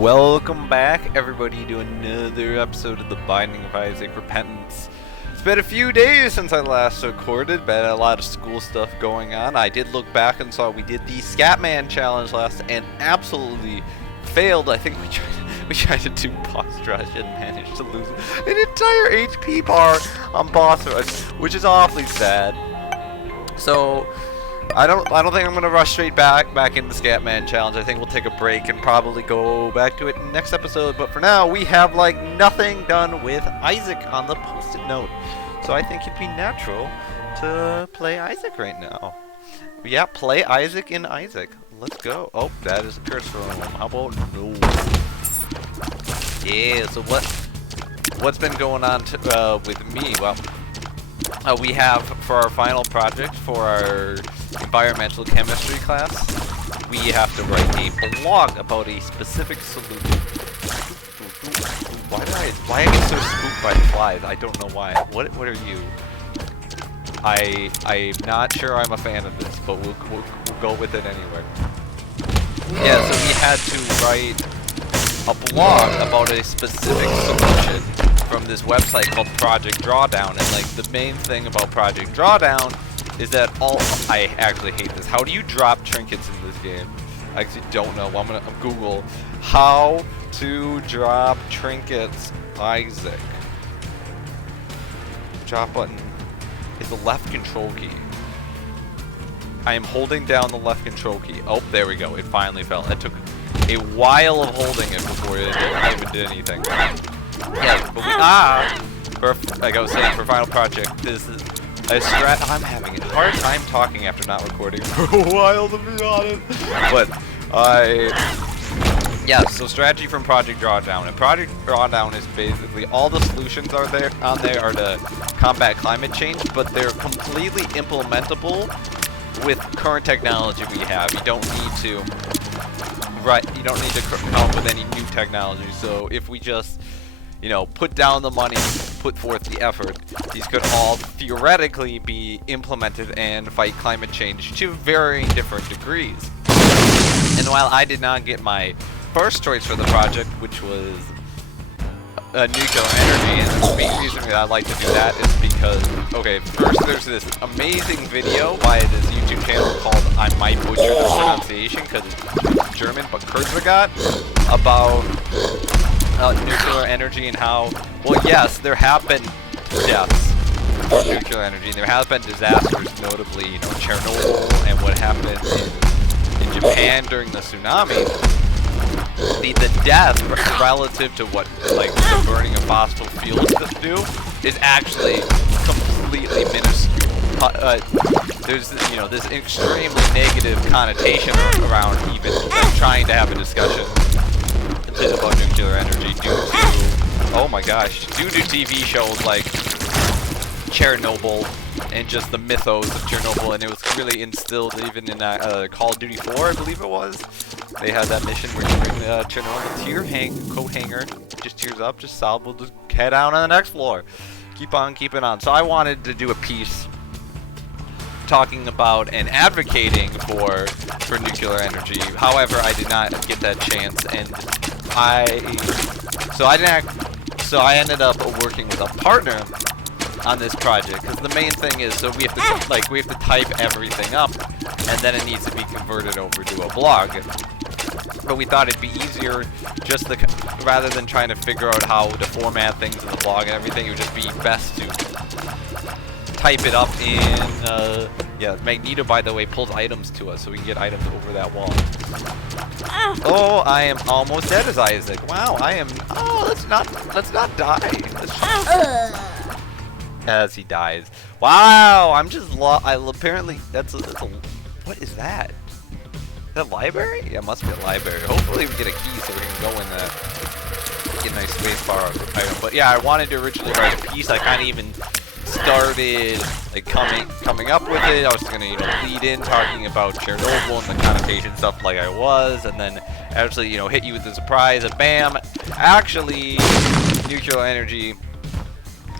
Welcome back, everybody, to another episode of The Binding of Isaac Repentance. It's been a few days since I last recorded, been a lot of school stuff going on. I did look back and saw we did the Scatman challenge last and absolutely failed. I think we tried to do boss rush and managed to lose an entire HP bar on boss rush, which is awfully sad. So I don't think I'm gonna rush straight back into the Scatman challenge. I think we'll take a break and probably go back to it in the next episode. But for now, we have like nothing done with Isaac on the post-it note, so I think it'd be natural to play Isaac right now. Yeah, play Isaac in Isaac. Let's go. Oh, that is a curse room. How about no? Yeah. So what's been going on with me? Well, we have for our final project for our environmental chemistry class, we have to write a blog about a specific solution. Why I get so spooked by the flies? I don't know why. What are you? I'm not sure I'm a fan of this, but we'll go with it anyway. Yeah, so we had to write a blog about a specific solution from this website called Project Drawdown, and like the main thing about Project Drawdown is that I actually hate this. How do you drop trinkets in this game? I actually don't know. I'm gonna Google how to drop trinkets Isaac. Drop button is the left control key. I am holding down the left control key. Oh, there we go. It finally fell. It took a while of holding it before I even did anything. Yeah, but like I was saying, for final project, this is a strat. I'm having a hard time talking after not recording for a while, to be honest. But so strategy from Project Drawdown, and Project Drawdown is basically all the solutions on there are to combat climate change, but they're completely implementable with current technology we have. You don't need to come up with any new technology. So if we just put down the money, put forth the effort, these could all theoretically be implemented and fight climate change to varying different degrees. And while I did not get my first choice for the project, which was nuclear energy, and the main reason that I like to do that is because, okay, first there's this amazing video by this YouTube channel called, I might butcher the pronunciation because it's German, but Kurzwegat, about nuclear energy and how, well, yes, there have been deaths from nuclear energy. There have been disasters, notably, Chernobyl and what happened in Japan during the tsunami. The death relative to what the burning of fossil fuels do is actually completely minuscule. There's this extremely negative connotation around even trying to have a discussion about nuclear energy due to TV shows like Chernobyl and just the mythos of Chernobyl, and it was really instilled even in Call of Duty 4, I believe it was. They had that mission where you bring Chernobyl to your coat hanger, just tears up, just solid, we'll just head down on the next floor. Keep on keeping on. So I wanted to do a piece talking about and advocating for nuclear energy. However, I did not get that chance, and I ended up working with a partner on this project, because the main thing is, so we have to type everything up, and then it needs to be converted over to a blog. But we thought it'd be easier rather than trying to figure out how to format things in the blog and everything, it would just be best to type it up in, Magneto, by the way, pulls items to us, so we can get items over that wall. Oh, I am almost dead as Isaac. Wow, let's not die. As he dies. Wow, I'm just apparently, that's a, what is that? Is that a library? Yeah, it must be a library. Hopefully we get a key so we can go in there. Get a nice space bar item. But yeah, I wanted to originally write a piece. I kind of even started coming up with it. I was gonna lead in talking about Chernobyl and the connotation stuff like I was, and then actually hit you with the surprise of bam, actually nuclear energy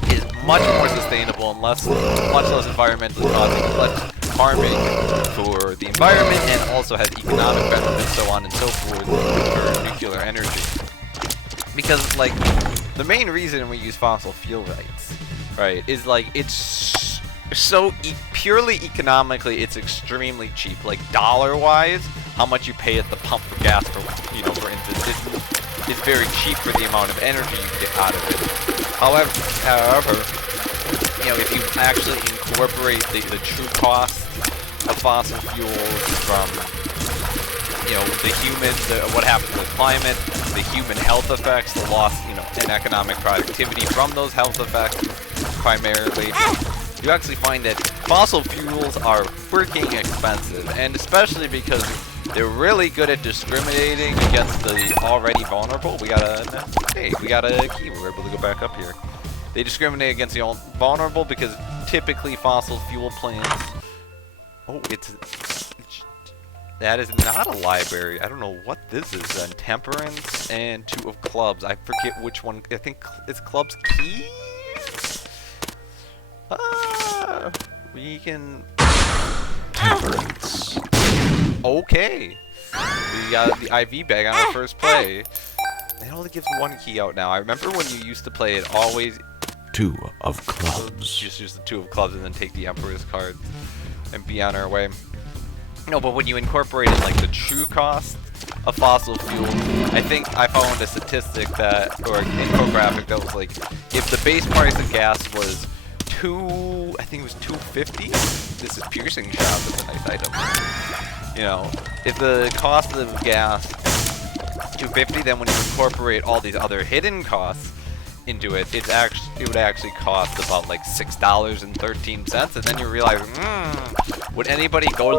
is much more sustainable and much less environmentally causing, harming for the environment and also has economic benefits, so on and so forth, for nuclear energy. Because, like, the main reason we use fossil fuel rights, right, is like it's so purely economically, it's extremely cheap. Like dollar-wise, how much you pay at the pump for gas, for for instance, is very cheap for the amount of energy you get out of it. However, if you actually incorporate the true cost of fossil fuels from, what happens to the climate, the human health effects, the loss, in economic productivity from those health effects primarily, you actually find that fossil fuels are freaking expensive, and especially because they're really good at discriminating against the already vulnerable. We got a key. We're able to go back up here. They discriminate against the vulnerable because typically fossil fuel plants. Oh, that is not a library. I don't know what this is. Then temperance and 2 of clubs. I forget which one. I think it's clubs keys. We can temperance. Okay. We got the IV bag on our first play. It only gives 1 key out now. I remember when you used to play it always 2 of clubs. Just use the 2 of clubs and then take the Emperor's cards and be on our way. No, but when you incorporated like the true cost of fossil fuel, I think I found a statistic that, or an infographic that was like, if the base price of gas was I think it was $2.50. This is piercing shot. That's a nice item. If the cost of gas $2.50, then when you incorporate all these other hidden costs into it, it would actually cost about like $6.13, and then you realize, would anybody go to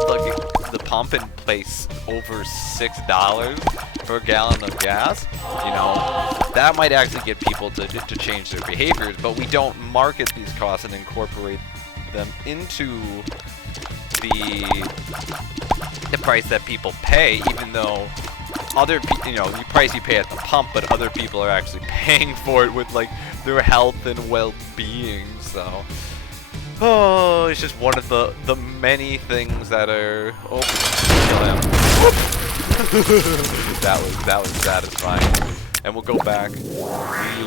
the pump and place over $6 for a gallon of gas? That might actually get people to change their behaviors, but we don't market these costs and incorporate them into the price that people pay, even though other people, the price you pay at the pump, but other people are actually paying for it with like their health and well-being. So, it's just one of the many things that are. Oh, kill him. that was satisfying. And we'll go back. We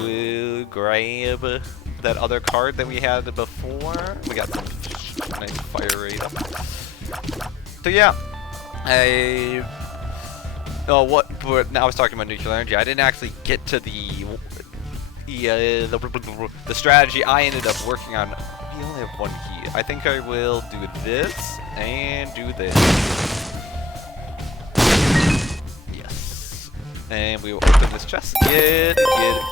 will grab that other card that we had before. We got some nice fire rate up. So yeah, but I was talking about nuclear energy. I didn't actually get to the strategy I ended up working on. We only have 1 key. I think I will do this and do this. Yes. And we will open this chest. Get it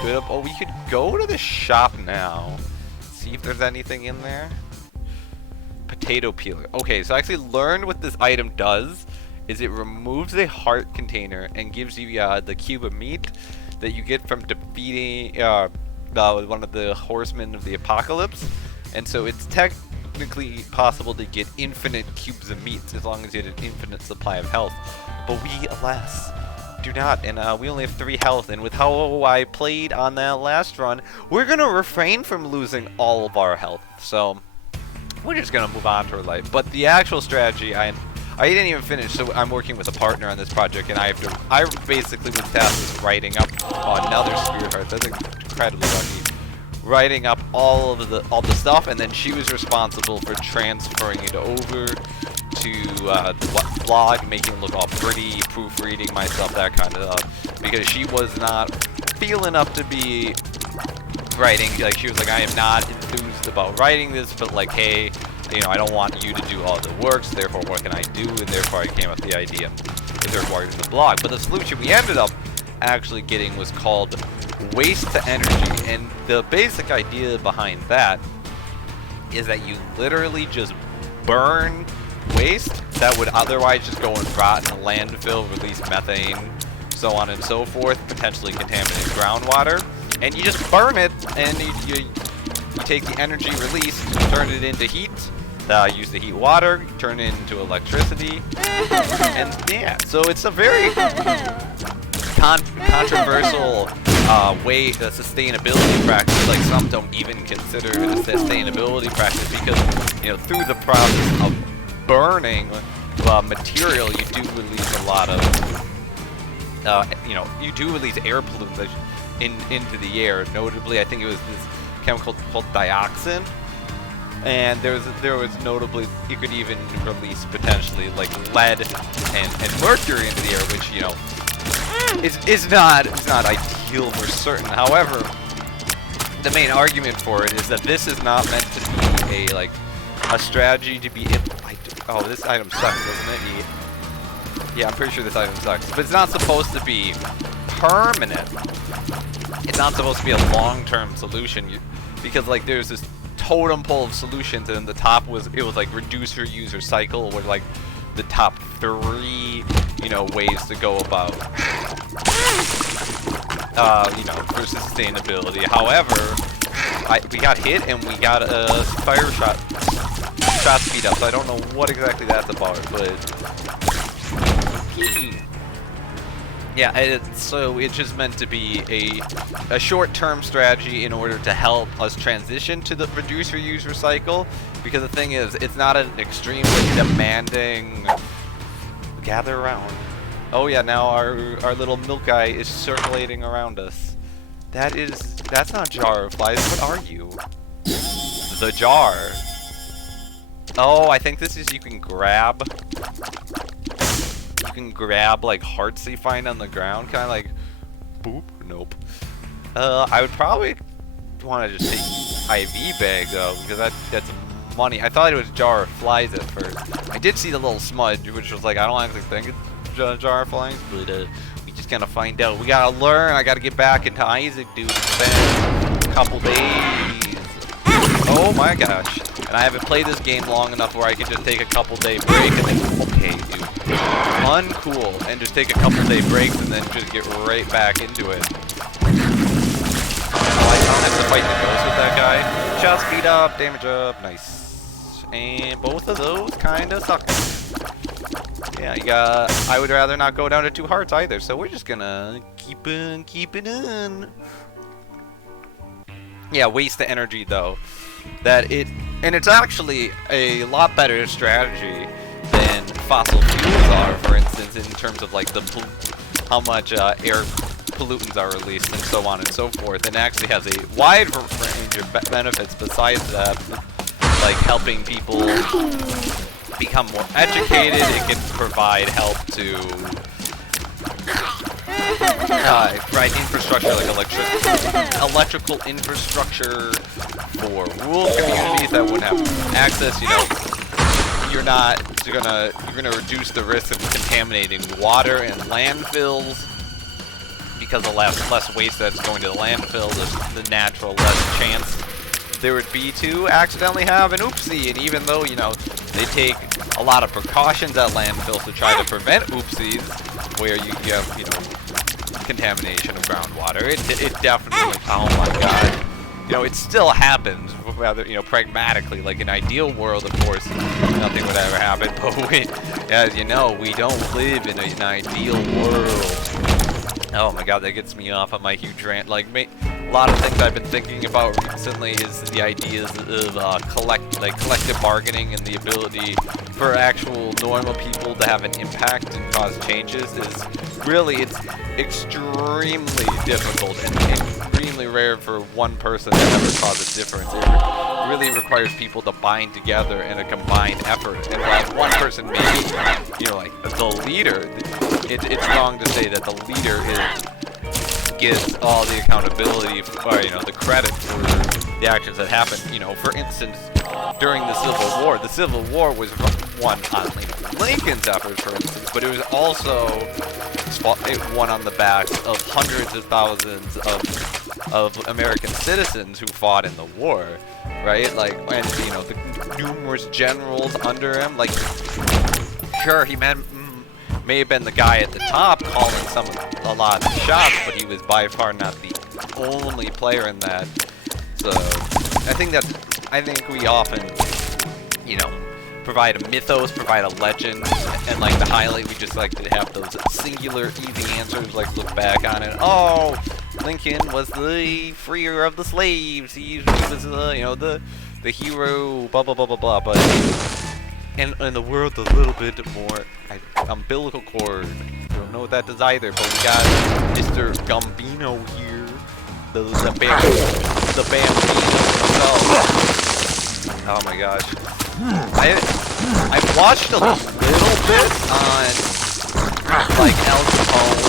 good up. Oh, we could go to the shop now. See if there's anything in there. Potato peeler. Okay, so I actually learned what this item does. Is it removes the heart container and gives you the cube of meat that you get from defeating one of the horsemen of the apocalypse. And so it's technically possible to get infinite cubes of meat as long as you had an infinite supply of health. But we, alas, do not, and we only have 3 health, and with how I played on that last run, we're going to refrain from losing all of our health. So we're just going to move on to our life. But the actual strategy, I didn't even finish, so I'm working with a partner on this project, and I basically was tasked with writing up another Spirit Heart. That's incredibly lucky. Writing up all the stuff, and then she was responsible for transferring it over to the blog, making it look all pretty, proofreading myself, that kind of stuff. Because she was not feeling up to be writing. Like, she was like, I am not enthused about writing this, but like, hey, I don't want you to do all the work, so therefore what can I do? And therefore I came up with the idea of therefore writing the blog. But the solution we ended up actually getting was called waste to energy. And the basic idea behind that is that you literally just burn waste that would otherwise just go and rot in a landfill, release methane, so on and so forth, potentially contaminate groundwater. And you just burn it, and you take the energy released, turn it into heat, use the heat water, turn it into electricity, and yeah, so it's a very controversial way, a sustainability practice. Like, some don't even consider it a sustainability practice because, through the process of burning material, you do release a lot of, you do release air pollutants into the air. Notably, I think it was this chemical called dioxin, and there was notably, you could even release potentially like lead and mercury into the air, which, you know, is not ideal for certain. However, the main argument for it is that this is not meant to be a strategy to be. Oh, this item sucks, doesn't it? Yeah, I'm pretty sure this item sucks. But it's not supposed to be permanent. It's not supposed to be a long-term solution, because like there's this totem pole of solutions, and the top was like reduce or use or cycle were like the top 3, you know, ways to go about, you know, for sustainability. However, we got hit and we got a fire shot speed up, so I don't know what exactly that's about, but yeah, so it's just meant to be a short-term strategy in order to help us transition to the reduce, reuse, recycle, because the thing is, it's not an extremely demanding gather around. Oh yeah, now our little milk guy is circulating around us. That's not jar of flies. What are you? The jar. Oh, I think this is you can grab like hearts you find on the ground, kind of like boop. Nope. I would probably want to just take IV bag though, because that's money. I thought it was jar of flies at first. I did see the little smudge, which was like, I don't actually think it's jar of flies, but we just gotta find out. We gotta learn. I gotta get back into Isaac, dude. It's been a couple days. Oh my gosh. And I haven't played this game long enough where I can just take a couple day break and then, okay, dude. Uncool. And just take a couple day breaks and then just get right back into it. Oh, I don't have to fight the ghost with that guy. Just speed up, damage up, nice. And both of those kinda suck. Yeah, I would rather not go down to 2 hearts either, so we're just gonna keep it on. Yeah, waste the energy though. And it's actually a lot better strategy than fossil fuels are, for instance, in terms of like how much air pollutants are released and so on and so forth. And it actually has a wide range of benefits besides that, like helping people become more educated. It can provide help to provide infrastructure like electrical infrastructure for rural communities that wouldn't have access. You know, you're gonna reduce the risk of contaminating water and landfills, because of less waste that's going to the landfill. The natural less chance there would be to accidentally have an oopsie. And even though, you know, they take a lot of precautions at landfills to try to prevent oopsies, where you have, you know, contamination of groundwater, it definitely, oh my god, you know, it still happens, rather, you know, pragmatically. Like in ideal world, of course, nothing would ever happen, but as you know, we don't live in an ideal world. Oh my god, that gets me off on my huge rant. Like, a lot of things I've been thinking about recently is the ideas of collective bargaining, and the ability for actual normal people to have an impact and cause changes. Is really, it's extremely difficult and extremely rare for one person to ever cause a difference. It really requires people to bind together in a combined effort. And while one person may be, you know, like the leader, it's wrong to say that the leader gives all the accountability, or, you know, the credit for the actions that happened. You know, for instance, during the Civil War was won on Lincoln's efforts, for instance, but it was also won on the backs of hundreds of thousands of American citizens who fought in the war, right? Like, and, you know, the numerous generals under him. Like, sure, he may have been the guy at the top calling a lot of the shots, but he was by far not the only player in that. So I think we often, you know, provide a mythos, provide a legend, and like the highlight, we just like to have those singular, easy answers, like look back on it. Oh, Lincoln was the freer of the slaves. He was, you know, the hero, blah blah blah blah blah. But And in the world a little bit more umbilical cord. Don't know what that does either, but we got Mr. Gambino here. The Bambino himself. Oh my gosh. I've watched a little bit on like Al Capone,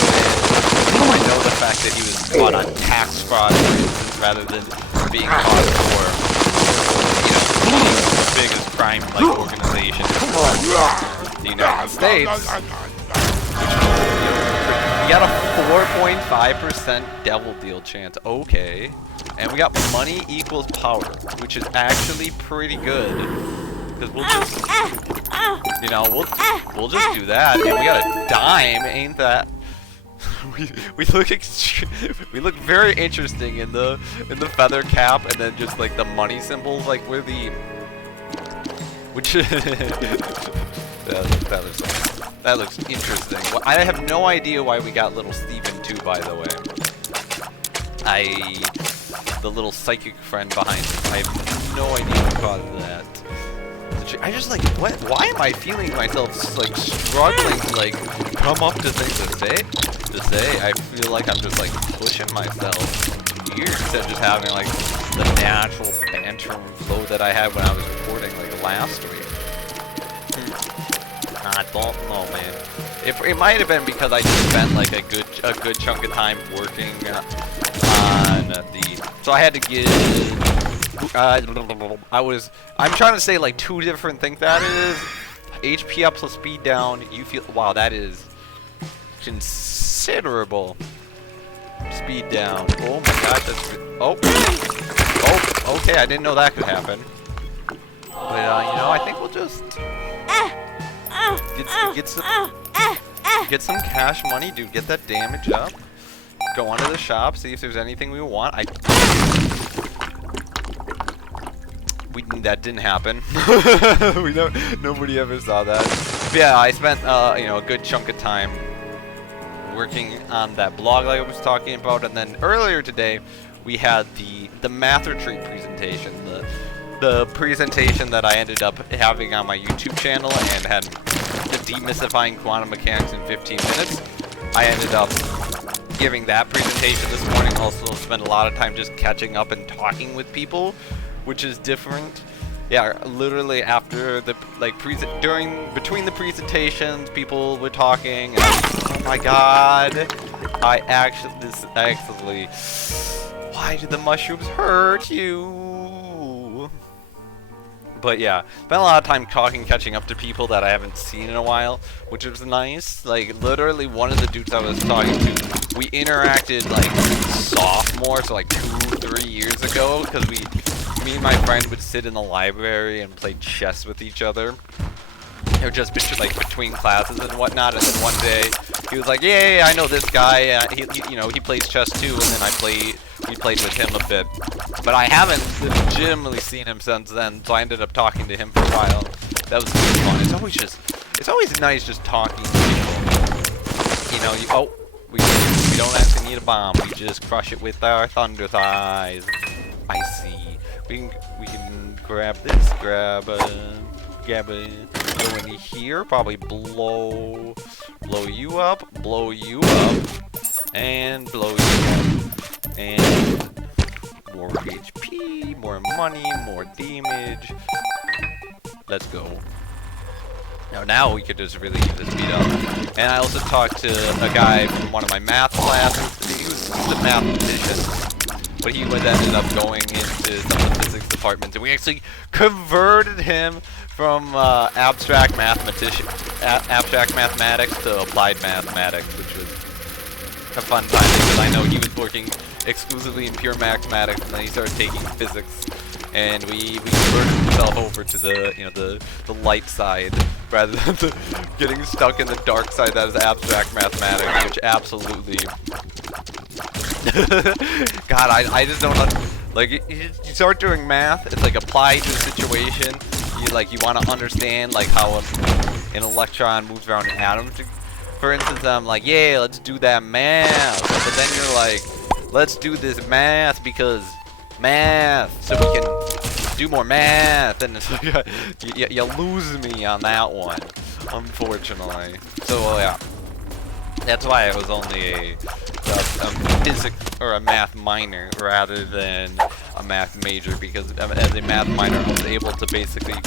and I know the fact that he was caught on tax fraud rather than being caught for, you know, the biggest crime like organization in the United States. We got a 4.5% devil deal chance. Okay. And we got money equals power, which is actually pretty good. Because we'll just, you know, we'll just do that. And we got a dime, ain't that? we look very interesting in the feather cap, and then just like the money symbols, like where the, which that looks interesting. Well, I have no idea why we got little Steven too, by the way. The little psychic friend behind him. I have no idea what caused that. I just like, what? Why am I feeling myself like struggling to like come up to things to say? I feel like I'm just like pushing myself here instead of just having like the natural banter flow that I had when I was recording like last week. I don't know, man. It might have been because I just spent like a good chunk of time working on the. So I had to give. I'm trying to say like two different things. That is HP up plus speed down. You feel, wow, that is considerable. Speed down. Oh my gosh, that's oh, okay. I didn't know that could happen. But you know, I think we'll just get some cash money, dude. Get that damage up. Go onto the shop, see if there's anything we want. That didn't happen. Nobody ever saw that. But yeah, I spent you know, a good chunk of time working on that blog like I was talking about, and then earlier today we had the math retreat presentation, the presentation that I ended up having on my YouTube channel and had the demystifying quantum mechanics in 15 minutes. I ended up giving that presentation this morning. Also spent a lot of time just catching up and talking with people, which is different. Yeah, literally after the between the presentations, people were talking. And oh my god, why did the mushrooms hurt you? But yeah, spent a lot of time talking, catching up to people that I haven't seen in a while, which was nice. Like literally one of the dudes I was talking to, we interacted like sophomore, so like 2-3 years ago, because me and my friend would sit in the library and play chess with each other. Or just like between classes and whatnot. And then one day he was like, "Yeah, I know this guy. He plays chess too." And then we played with him a bit. But I haven't legitimately seen him since then. So I ended up talking to him for a while. That was really fun. It's always nice just talking to people. You know, we don't actually need a bomb. We just crush it with our thunder thighs. I see. We can grab this, grab it, go in here, probably blow you up, and blow you up, and more HP, more money, more damage. Let's go. Now we could just really get this beat up. And I also talked to a guy from one of my math classes. He was a mathematician. But he ended up going into some of the physics departments, and we actually converted him from abstract mathematics to applied mathematics, which was a fun time because I know he was working exclusively in pure mathematics, and then he started taking physics, and we converted himself over to the light side rather than getting stuck in the dark side that is abstract mathematics, which absolutely. God, I just don't know. Like, you start doing math, it's like applied to a situation. You want to understand like how an electron moves around atoms. For instance, I'm like, yeah, let's do that math. But then you're like, let's do this math because math, so we can do more math, and it's like, you lose me on that one, unfortunately. So yeah, that's why I was only a physics or a math minor rather than a math major, because as a math minor I was able to basically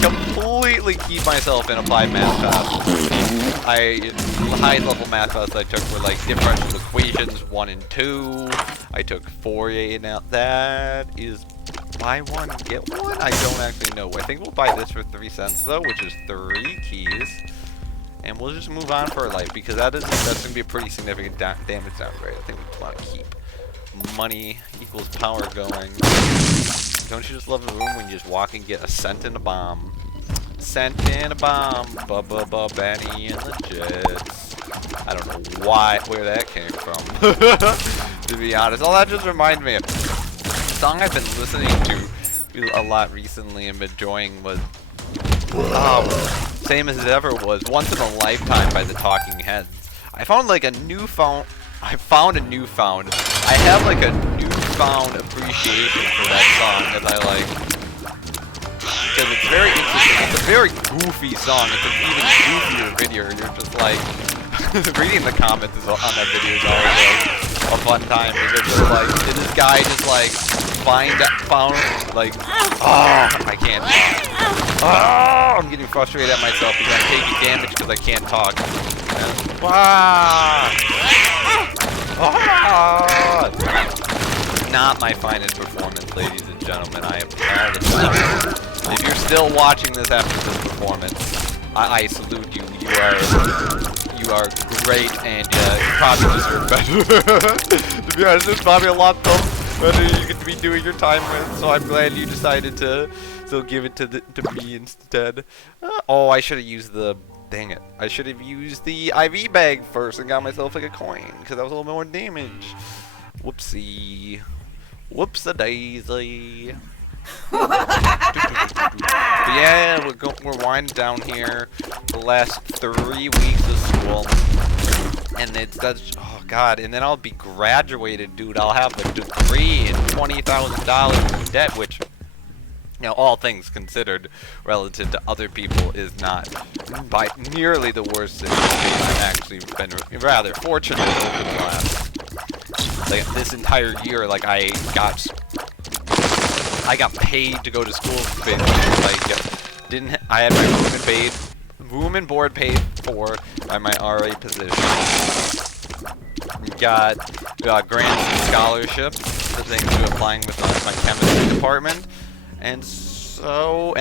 completely keep myself in applied math classes. The highest level math classes I took were like differential equations 1 and 2. I took Fourier. Now that is buy one get one. I don't actually know. I think we'll buy this for 3 cents though, which is 3 keys. And we'll just move on for our life, because that's going to be a pretty significant damage downgrade. I think we want to keep money equals power going. Don't you just love a room when you just walk and get a cent and a bomb? Cent and a bomb. Bubba Benny and the Jets. I don't know where that came from, to be honest. All that just reminded me of a song I've been listening to a lot recently and enjoying was same as it ever was, Once in a Lifetime by the Talking Heads. I found like a newfound, I have like a newfound appreciation for that song that I like, because it's very interesting. It's a very goofy song. It's an even goofier video. You're just like, reading the comments on that video is always like a fun time, because it's just like, this guy just like found like, I can't talk. I'm getting frustrated at myself because I'm taking damage because I can't talk. Not my finest performance, ladies and gentlemen. I apologize. If you're still watching this after this performance, I salute you. You are great, and you probably deserve better. To be honest, there's probably a lot better you could be doing your time with. So I'm glad you decided to give it to me instead. Oh, I should have used the. Dang it! I should have used the IV bag first and got myself like a coin, because that was a little more damage. Whoopsie. Whoops-a-daisy. But yeah, we're winding down here. The last 3 weeks of school, and oh god, and then I'll be graduated, dude. I'll have a degree and $20,000 in debt, which, you know, all things considered, relative to other people, is not by nearly the worst situation. I've actually been rather fortunate over the last, like, this entire year. Like, I got paid to go to school, basically. Like, I had my room and board paid for by my RA position. Got grants and scholarships for things to applying with my chemistry department. And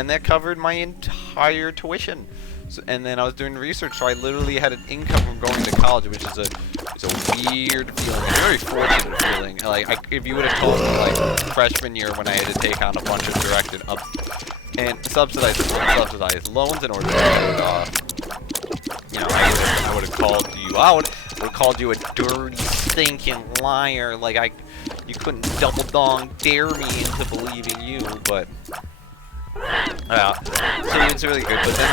that covered my entire tuition. So, and then I was doing research, so I literally had an income from going to college, which is it's a weird feeling, a very fortunate feeling. Like, if you would have told me, like, freshman year when I had to take on a bunch of direct and subsidized loans in order to pay it off, you know, I would have called you out. I would have called you a dirty, stinking liar. Like, you couldn't double dong dare me into believing you, but so it's really good. But then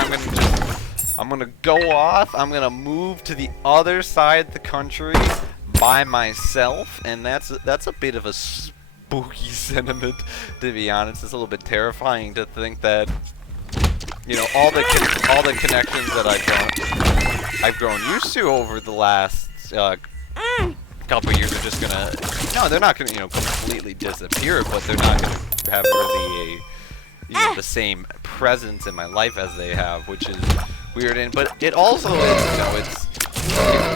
I'm gonna go off. I'm gonna move to the other side of the country by myself, and that's a bit of a spooky sentiment, to be honest. It's a little bit terrifying to think that, you know, all the connections that I've grown used to over the last couple of years are just gonna, no, they're not gonna, you know, completely disappear, but they're not gonna have really the same presence in my life as they have, which is weird. But it also is, you know, it's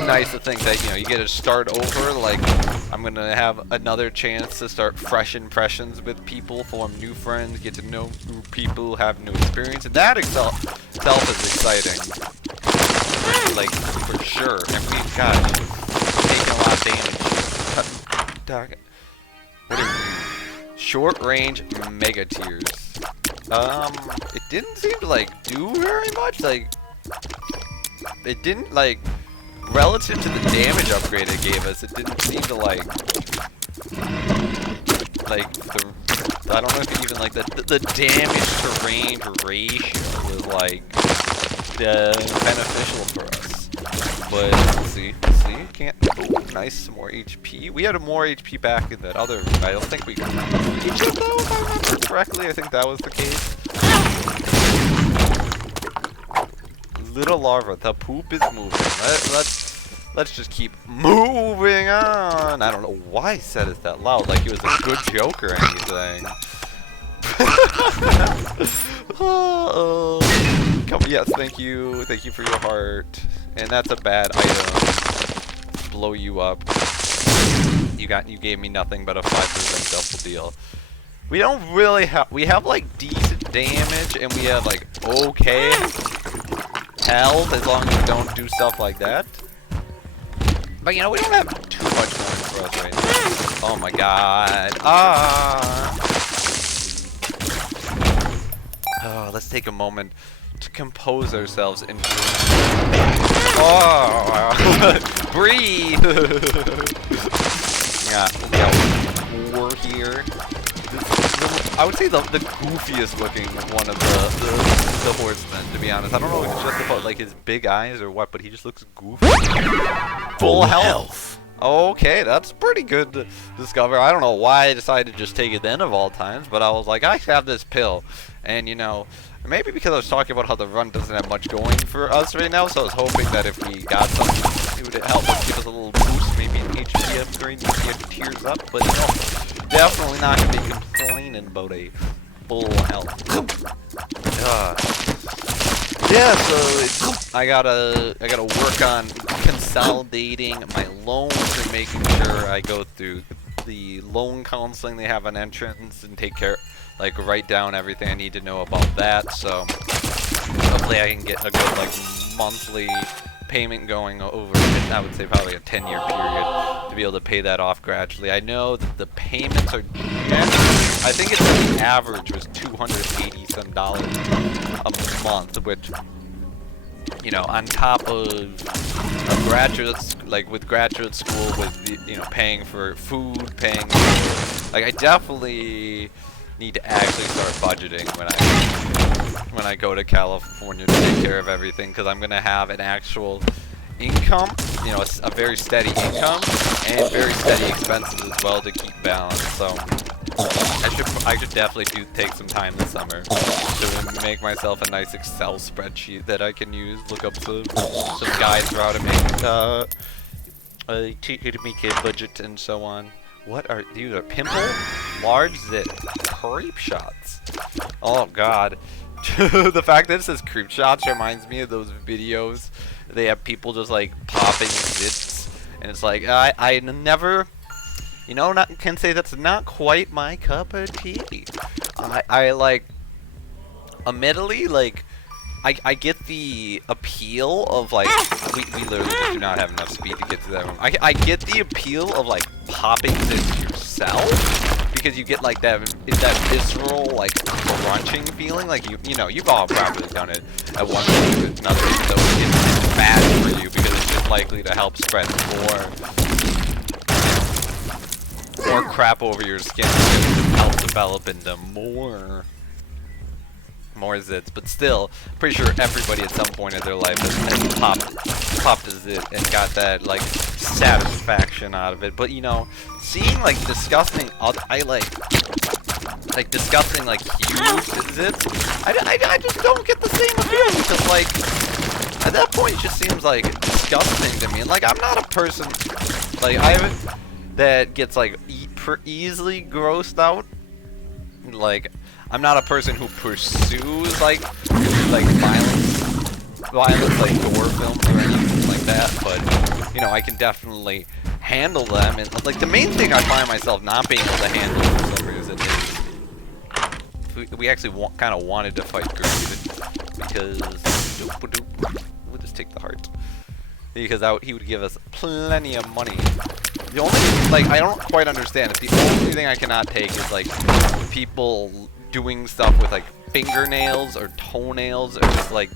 nice to think that, you know, you get to start over. Like, I'm gonna have another chance to start fresh impressions with people, form new friends, get to know new people, have new experience, and that itself is exciting. Like, for sure. And we've got taking a lot of damage. What is it? Short range mega tears. It didn't seem to, like, do very much. Like, it didn't, like, relative to the damage upgrade it gave us, it didn't seem to, like I don't know if even, like, the damage to range ratio was, like, beneficial for us. But let's see. Can't. Oh, nice. Some more HP. We had more HP back in that other room. I don't think we could reach it though, if I remember correctly. I think that was the case. Little larva. The poop is moving. Let's just keep moving on. I don't know why I said it that loud, like it was a good joke or anything. Yes, thank you for your heart. And that's a bad item. Blow you up. You gave me nothing but a 5% double deal. We don't really have. We have like decent damage, and we have like okay health as long as we don't do stuff like that. But you know, we don't have too much going for us right now. Oh my god. Oh, let's take a moment to compose ourselves and breathe. yeah, we're here. I would say the goofiest looking one of the horsemen, to be honest. I don't know if it's just about like his big eyes or what, but he just looks goofy. Full health. Okay, that's pretty good to discover. I don't know why I decided to just take it then of all times, but I was like, I have this pill. And you know, maybe because I was talking about how the run doesn't have much going for us right now, so I was hoping that if we got something, it would help us give us a little boost, maybe an HP upgrade, maybe get tears up, but no, definitely not going to be complaining about a full health. Yeah, so I gotta work on consolidating my loans and making sure I go through the loan counseling they have on entrance and take care, like write down everything I need to know about that. So hopefully I can get a good like monthly payment going over, I would say probably a 10-year period to be able to pay that off gradually. I know that the payments are, I think it's the average was $280 some a month, which, you know, on top of graduates, like with graduate school, with, you know, paying for food, paying for, like, I definitely need to actually start budgeting when I go to California to take care of everything, because I'm gonna have an actual income, you know, a very steady income and very steady expenses as well to keep balance. So I should definitely take some time this summer to make myself a nice Excel spreadsheet that I can use, look up some guides for how to make a budget and so on. What are these? Are pimple, large zit, creep shots. Oh god. The fact that it says creep shots reminds me of those videos. They have people just like popping zits, and it's like I never, you know, can say that's not quite my cup of tea. I like, admittedly, like I get the appeal of like we literally just do not have enough speed to get to that room. I get the appeal of like popping this yourself, because you get like that visceral like crunching feeling, like you know you've all probably done it at one point or another, so it's bad for you because it's just likely to help spread more crap over your skin, and help develop into more zits. But still, pretty sure everybody at some point in their life has popped a zit and got that like satisfaction out of it. But you know, seeing like disgusting, disgusting like huge zits, I just don't get the same appeal, because like at that point it just seems like disgusting to me. And like I'm not a person like that gets like easily grossed out. Like I'm not a person who pursues like violence like gore films or anything like that, but you know, I can definitely handle them. And like the main thing I find myself not being able to handle for some reason is we actually kind of wanted to fight Greed, because we'll just take the heart, because he would give us plenty of money. The only, like, I don't quite understand it. The only thing I cannot take is like people doing stuff with like fingernails or toenails, or just like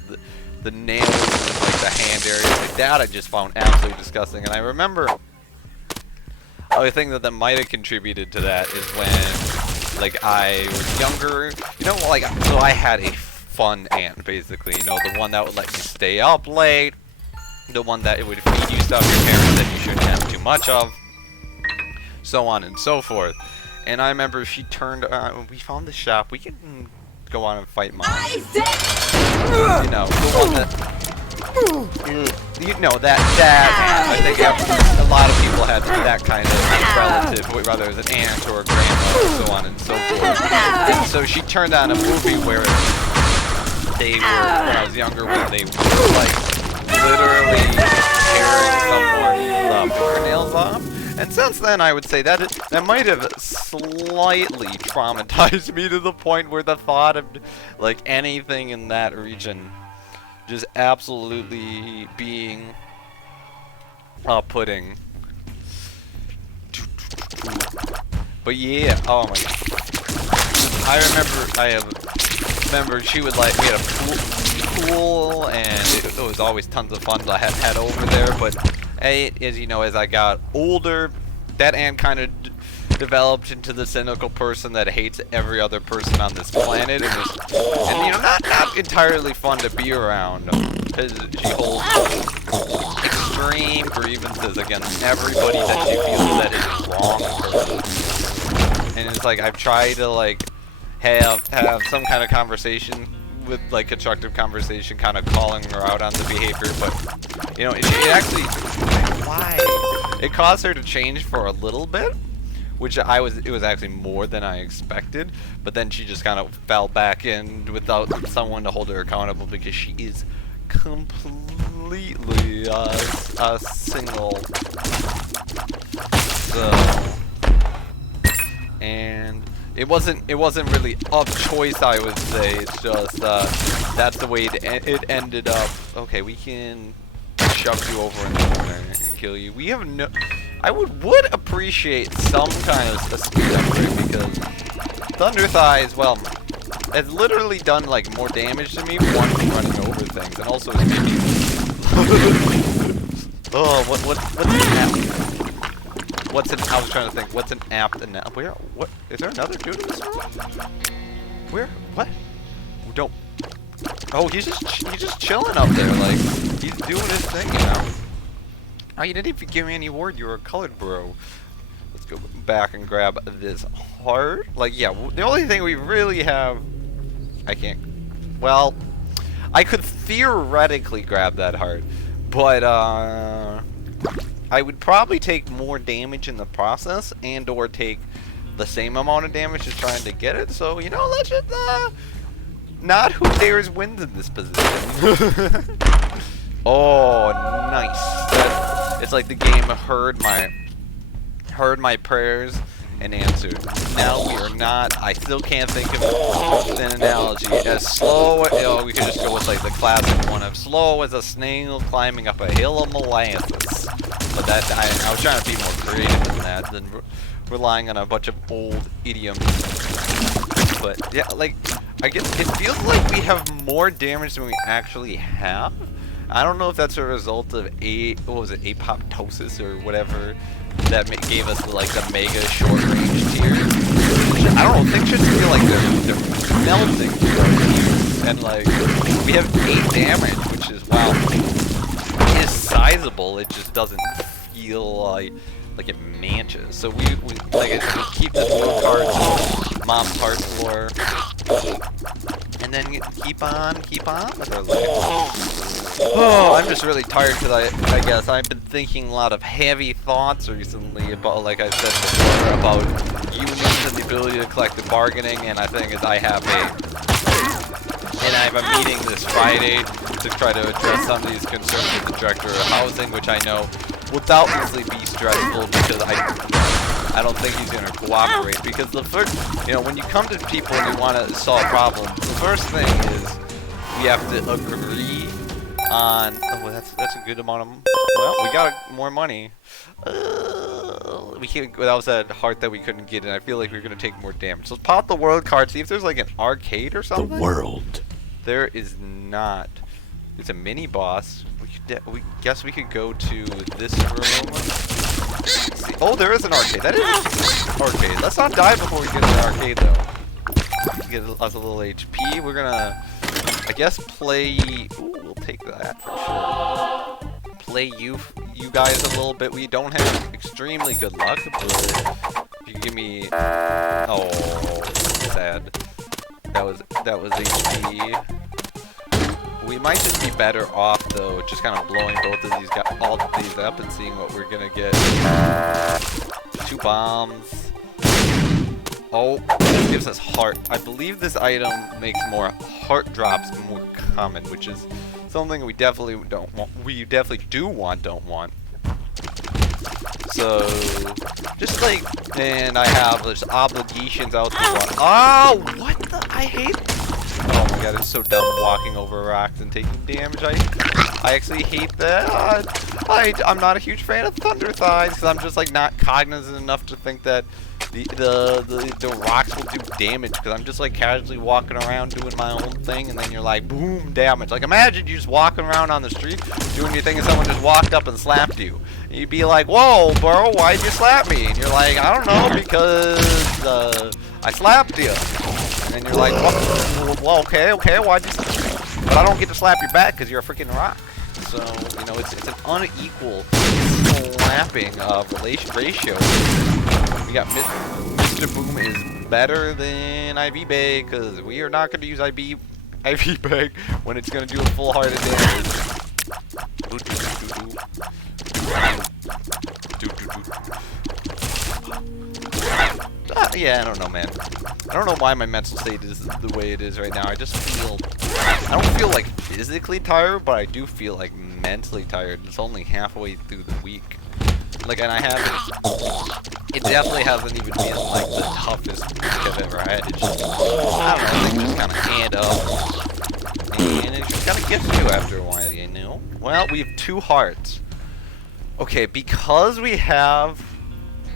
the nails and like the hand area like that. I just found absolutely disgusting. And I remember the thing that might have contributed to that is when like I was younger, you know, like, so I had a fun aunt basically, you know, the one that would let me stay up late, the one that it would feed you stuff your parents that you shouldn't have too much of, so on and so forth. And I remember she turned we found the shop. We can go on and fight mom. You know, the one that you know that I think a lot of people had that kind of relative, whether it was an aunt or a grandma or so on and so forth. And so she turned on a movie where they were, when I was younger, where they were like literally tearing someone's fingernails off. And since then, I would say that that might have slightly traumatized me to the point where the thought of like anything in that region just absolutely being off-putting. But yeah, oh my god. I remember she would like, we had a pool and it was always tons of fun to head over there, but as you know, as I got older, that aunt kind of developed into the cynical person that hates every other person on this planet, and you know, not entirely fun to be around, because she holds extreme grievances against everybody that she feels that is wrong for her. And it's like I've tried to like have some kind of conversation with like constructive conversation, kind of calling her out on the behavior, but you know, it actually, why? It caused her to change for a little bit, which it was actually more than I expected, but then she just kind of fell back in without someone to hold her accountable because she is completely a single. So, and it wasn't really of choice, I would say. It's just that's the way it ended up. Okay, we can shove you over in the corner and kill you. We have no. I would appreciate some kind of a speed upgrade because Thunder Thighs, well, has literally done like more damage to me one from running over things, and also it's maybe. Oh, what's an app? I was trying to think. What's an app? What? Is there another dude in this room? Where? What? We don't. Oh, he's just chilling up there, like he's doing his thing, you know. Oh, you didn't even give me any word. You were a colored bro. Let's go back and grab this heart. Like, yeah, the only thing we really have... I can't... Well, I could theoretically grab that heart, but, I would probably take more damage in the process and or take the same amount of damage just trying to get it. So, you know, let's just, not who dares wins in this position. Oh, nice. It's like the game heard my prayers and answered. Now we are not. I still can't think of an analogy as slow. You know, we could just go with like the classic one of slow as a snail climbing up a hill of molasses. But that I was trying to be more creative than that, than relying on a bunch of old idioms. But yeah, like I guess it feels like we have more damage than we actually have. I don't know if that's a result of apoptosis or whatever that gave us like the mega short range tier. I don't know, things just feel like they're melting, and like we have 8 damage, which is wow, it is sizable. It just doesn't feel like it matches. So we keep this blue card, mom's heart floor, and then keep on with our life. Oh, I'm just really tired because I guess I've been thinking a lot of heavy thoughts recently about, like I said before, about unions and the ability to collect bargaining, and I think I have a meeting this Friday to try to address some of these concerns with the director of housing, which I know will doubtlessly be stressful because I don't think he's going to cooperate. Because the first, you know, when you come to people and you want to solve problems, the first thing is we have to agree on. Oh, that's a good amount of. Well, we got more money. We can't. That was that heart that we couldn't get, and I feel like we're going to take more damage. So let's pop the world card. See if there's like an arcade or something. The world. There is not. It's a mini boss. We guess we could go to this room. See. Oh, there is an arcade. That is an arcade. Let's not die before we get to the arcade, though. Get us a little HP. We're gonna, I guess, play. Ooh, we'll take that for sure. slay you guys a little bit. We don't have extremely good luck, but if you give me, oh, sad. That was HP. We might just be better off though, just kind of blowing both of these guys, all of these up, and seeing what we're gonna get. 2 bombs. Oh, this gives us heart. I believe this item makes more heart drops more common, which is something we definitely don't want. We definitely don't want. So, just like, and I have just obligations out there. Oh, what the? I hate. Oh my god, it's so dumb walking over rocks and taking damage. I actually hate that. I'm not a huge fan of Thunder Thighs because I'm just like not cognizant enough to think that the rocks will do damage, because I'm just like casually walking around doing my own thing, and then you're like, boom, damage. Like imagine you just walking around on the street doing your thing and someone just walked up and slapped you. And you'd be like, whoa, bro, why'd you slap me? And you're like, I don't know, because I slapped you. And you're like, well, okay, why'd you slap me? But I don't get to slap you back because you're a freaking rock. So, you know, it's an unequal slapping ratio. We got Mr. Boom is better than IV Bag, because we are not going to use IV Bag when it's going to do a full heart of damage. Yeah, I don't know, man. I don't know why my mental state is the way it is right now. I just feel, I don't feel like physically tired, but I do feel like mentally tired. It's only halfway through the week. Like, and I haven't, it definitely hasn't even been like the toughest week I've ever had. It's just, I don't know, things just kind of add up. And it just kind of gets you after a while, you know? Well, we have 2 hearts. Okay, because we have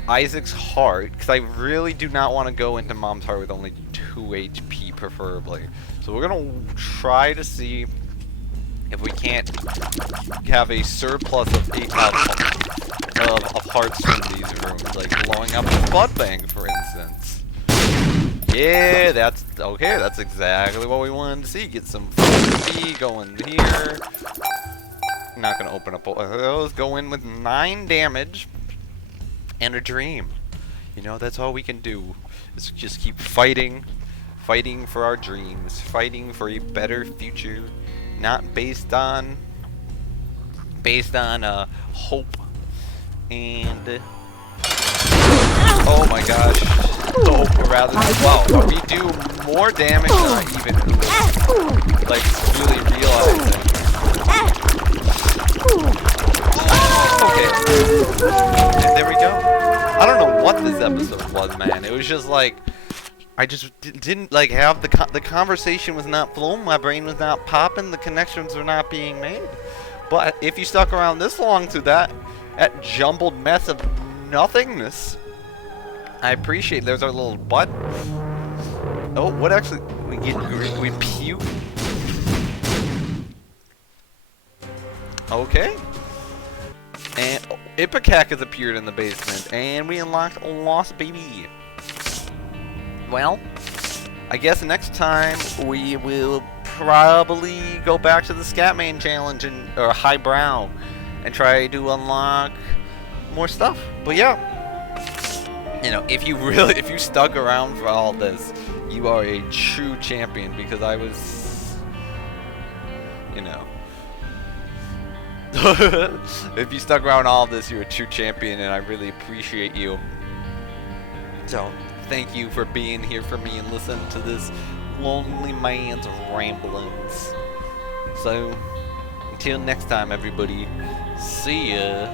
Isaac's heart, because I really do not want to go into Mom's heart with only 2 HP, preferably. So we're going to try to see if we can't have a surplus of 8 of hearts from these rooms, like blowing up the blood bank, for instance. Yeah, that's okay. That's exactly what we wanted to see. Get some FP going here. Not gonna open up both of those. Go in with 9 damage and a dream. You know, that's all we can do. Is just keep fighting for our dreams, fighting for a better future, not based on hope. And oh my gosh, hope rather than, wow, we do more damage than I even like really realizing. Okay, there we go. I don't know what this episode was, man. It was just like, I just didn't like have the conversation was not flowing, my brain was not popping, the connections were not being made. But if you stuck around this long through that jumbled mess of nothingness, I appreciate it. There's our little butt. Oh, what actually we puke. Okay. And Ipecac has appeared in the basement, and we unlocked a Lost Baby. Well, I guess next time we will probably go back to the Scatman challenge or Highbrow and try to unlock more stuff. But yeah, you know, if you stuck around for all this, you are a true champion, because I was, you know, if you stuck around all this, you're a true champion, and I really appreciate you. So thank you for being here for me and listening to this lonely man's ramblings. So until next time, everybody, see ya.